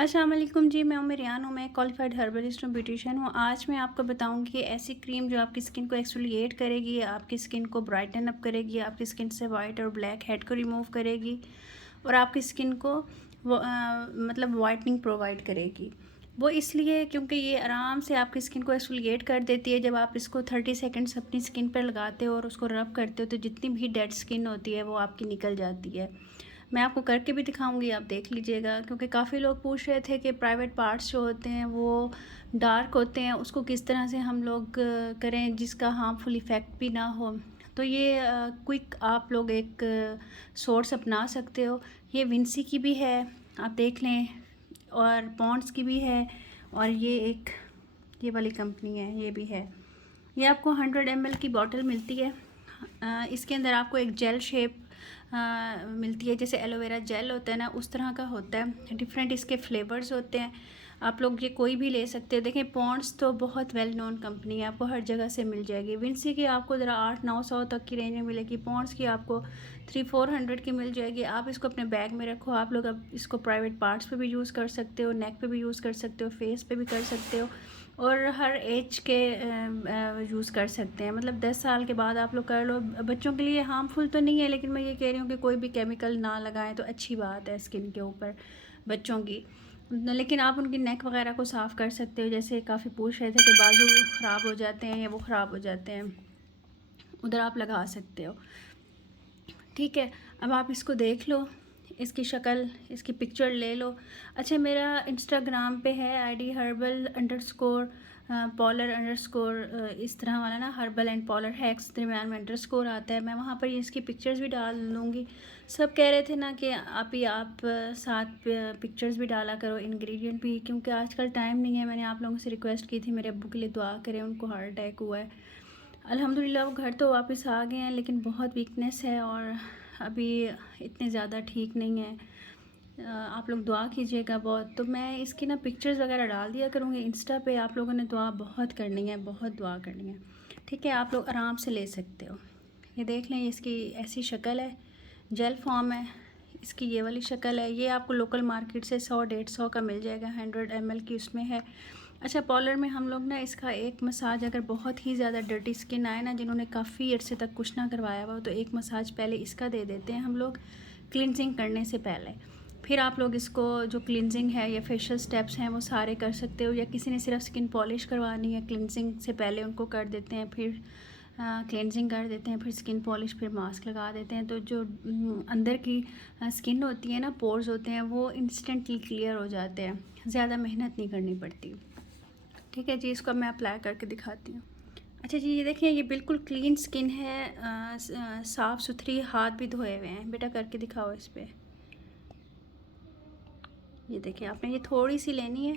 अस्सलाम वालेकुम जी, मैं रियान हूँ। मैं क्वालिफाइड हर्बलिस्ट और ब्यूटिशियन हूँ। आज मैं आपको बताऊँगी कि ऐसी क्रीम जो आपकी स्किन को एक्सफोलिएट करेगी, आपकी स्किन को ब्राइटन अप करेगी, आपकी स्किन से वाइट और ब्लैक हेड को रिमूव करेगी और आपकी स्किन को मतलब वाइटनिंग प्रोवाइड करेगी। वो इसलिए क्योंकि ये आराम से आपकी स्किन को एक्सफोलिएट कर देती है। जब आप इसको 30 सेकंड्स अपनी स्किन पर लगाते हो और उसको रब करते हो तो जितनी भी डेड स्किन होती है वो आपकी निकल जाती है। मैं आपको करके भी दिखाऊंगी, आप देख लीजिएगा। क्योंकि काफ़ी लोग पूछ रहे थे कि प्राइवेट पार्ट्स जो होते हैं वो डार्क होते हैं, उसको किस तरह से हम लोग करें जिसका हार्मफुल इफ़ेक्ट भी ना हो। तो ये क्विक आप लोग एक सोर्स अपना सकते हो। ये विंसी की भी है, आप देख लें, और पॉन्ड्स की भी है, और ये वाली कंपनी है, ये भी है। ये आपको 100 ml की बॉटल मिलती है। इसके अंदर आपको एक जेल शेप मिलती है, जैसे एलोवेरा जेल होता है ना, उस तरह का होता है। डिफरेंट इसके फ्लेवर्स होते हैं। आप लोग ये कोई भी ले सकते हो। देखें, पॉन्ड्स तो बहुत वेल नोन कंपनी है, आपको हर जगह से मिल जाएगी। विंसी की आपको ज़रा 800-900 तक की रेंज में मिलेगी। पॉन्ड्स की आपको 300-400 की मिल जाएगी। आप इसको अपने बैग में रखो। आप लोग अब इसको प्राइवेट पार्ट्स पे भी यूज़ कर सकते हो, नेक पे भी यूज़ कर सकते हो, फेस पे भी कर सकते हो, और हर एज के यूज़ कर सकते हैं। मतलब 10 साल के बाद आप लोग कर लो। बच्चों के लिए हार्मफुल तो नहीं है, लेकिन मैं ये कह रही हूँ कि कोई भी केमिकल ना लगाएं तो अच्छी बात है स्किन के ऊपर बच्चों की। लेकिन आप उनकी नेक वगैरह को साफ़ कर सकते हो। जैसे काफ़ी पूछ रहे थे कि बाजू ख़राब हो जाते हैं या वो ख़राब हो जाते हैं, उधर आप लगा सकते हो। ठीक है, अब आप इसको देख लो, इसकी शक्ल, इसकी पिक्चर ले लो। अच्छा, मेरा इंस्टाग्राम पे है आईडी हर्बल_पॉलर_, इस तरह वाला ना, हर्बल एंड पॉलर हैक्स, दरम्यान में अंडरस्कोर आता है। मैं वहाँ पर इसकी पिक्चर्स भी डाल दूँगी। सब कह रहे थे ना कि आप साथ पिक्चर्स भी डाला करो, इंग्रेडिएंट भी, क्योंकि आजकल टाइम नहीं है। मैंने आप लोगों से रिक्वेस्ट की थी मेरे अब्बू के लिए दुआ करें, उनको हार्ट अटैक हुआ है। अल्हम्दुलिल्लाह वो घर तो वापस आ गए हैं, लेकिन बहुत वीकनेस है और अभी इतने ज़्यादा ठीक नहीं है। आप लोग दुआ कीजिएगा बहुत। तो मैं इसकी ना पिक्चर्स वगैरह डाल दिया करूँगी इंस्टा पे। आप लोगों ने दुआ बहुत करनी है, बहुत दुआ करनी है। ठीक है, आप लोग आराम से ले सकते हो। ये देख लें, इसकी ऐसी शक्ल है, जेल फॉर्म है। इसकी ये वाली शक्ल है। ये आपको लोकल मार्केट से 100-150 का मिल जाएगा। 100 ml की उसमें है। अच्छा, पॉलर में हम लोग ना इसका एक मसाज, अगर बहुत ही ज़्यादा डर्टी स्किन आए ना, जिन्होंने काफ़ी अर्से तक कुछ ना करवाया हुआ, तो एक मसाज पहले इसका दे देते हैं हम लोग क्लिनजिंग करने से पहले। फिर आप लोग इसको जो क्लिनजिंग है या फेशियल स्टेप्स हैं वो सारे कर सकते हो, या किसी ने सिर्फ स्किन पॉलिश करवानी है, क्लिनजिंग से पहले उनको कर देते हैं, फिर क्लेंजिंग कर देते हैं, फिर स्किन पॉलिश, फिर मास्क लगा देते हैं। तो जो अंदर की स्किन होती है ना, पोर्स होते हैं, वो इंस्टेंटली क्लियर हो जाते हैं, ज़्यादा मेहनत नहीं करनी पड़ती। ठीक है जी, इसको मैं अप्लाई करके दिखाती हूँ। अच्छा जी, ये देखिए, ये बिल्कुल क्लीन स्किन है, साफ़ सुथरी, हाथ भी धोए हुए हैं। बेटा करके दिखाओ इस पर। ये देखिए, आपने ये थोड़ी सी लेनी है,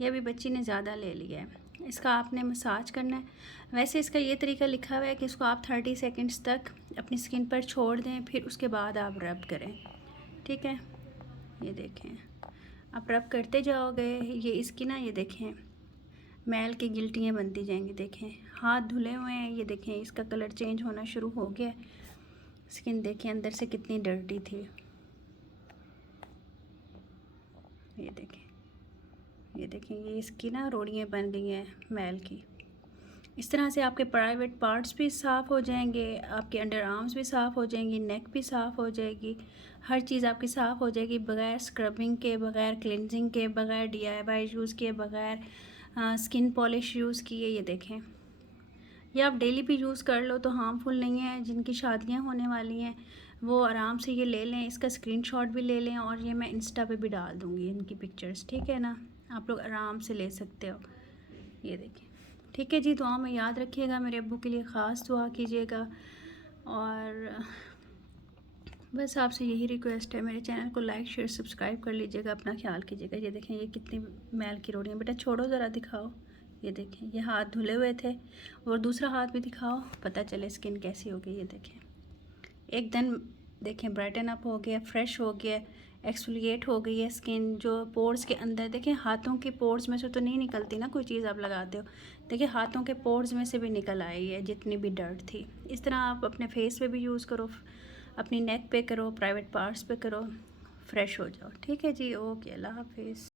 ये अभी बच्ची ने ज़्यादा ले लिया है। इसका आपने मसाज करना है। वैसे इसका ये तरीका लिखा हुआ है कि इसको आप 30 सेकंड्स तक अपनी स्किन पर छोड़ दें, फिर उसके बाद आप रब करें। ठीक है, ये देखें, आप रब करते जाओगे, ये इसकी ना, ये देखें, मैल की गिल्टियाँ बनती जाएंगी। देखें, हाथ धुले हुए हैं, ये देखें, इसका कलर चेंज होना शुरू हो गया। स्किन देखें अंदर से कितनी डर्टी थी। ये देखें, ये देखें, ये इसकी ना रोड़ियाँ बन गई हैं मैल की। इस तरह से आपके प्राइवेट पार्ट्स भी साफ़ हो जाएंगे, आपके अंडर आर्म्स भी साफ़ हो जाएंगी, नेक भी साफ़ हो जाएगी, हर चीज़ आपकी साफ़ हो जाएगी, बग़ैर स्क्रबिंग के, बग़ैर क्लिनजिंग के, बग़ैर DIY यूज़ किए, बग़ैर स्किन पॉलिश यूज़ किए। ये देखें, ये आप डेली भी यूज़ कर लो तो हार्मफुल नहीं है। जिनकी शादियां होने वाली हैं वो आराम से ये ले लें, इसका स्क्रीनशॉट भी ले लें, और ये मैं इंस्टा पे भी डाल दूँगी इनकी पिक्चर्स। ठीक है ना, आप लोग आराम से ले सकते हो। ये देखें। ठीक है जी, दुआ में याद रखिएगा, मेरे अब्बू के लिए ख़ास दुआ कीजिएगा, और बस आपसे यही रिक्वेस्ट है, मेरे चैनल को लाइक शेयर सब्सक्राइब कर लीजिएगा, अपना ख्याल कीजिएगा। ये देखें, ये कितनी मैल की रोटियाँ। बेटा छोड़ो ज़रा, दिखाओ। ये देखें, ये हाथ धुले हुए थे, और दूसरा हाथ भी दिखाओ, पता चले स्किन कैसी हो गई। ये देखें, एकदम देखें, ब्राइटन अप हो गया, फ्रेश हो गया, एक्सफोलिएट हो गई है स्किन। जो पोर्स के अंदर देखें, हाथों के पोर्स में से तो नहीं निकलती ना कोई चीज़ आप लगाते हो, देखिए हाथों के पोर्स में से भी निकल आई है जितनी भी डर्ट थी। इस तरह आप अपने फेस पे भी यूज़ करो, अपनी नेक पे करो, प्राइवेट पार्ट्स पे करो, फ्रेश हो जाओ। ठीक है जी, ओके, अल्लाह हाफिज़।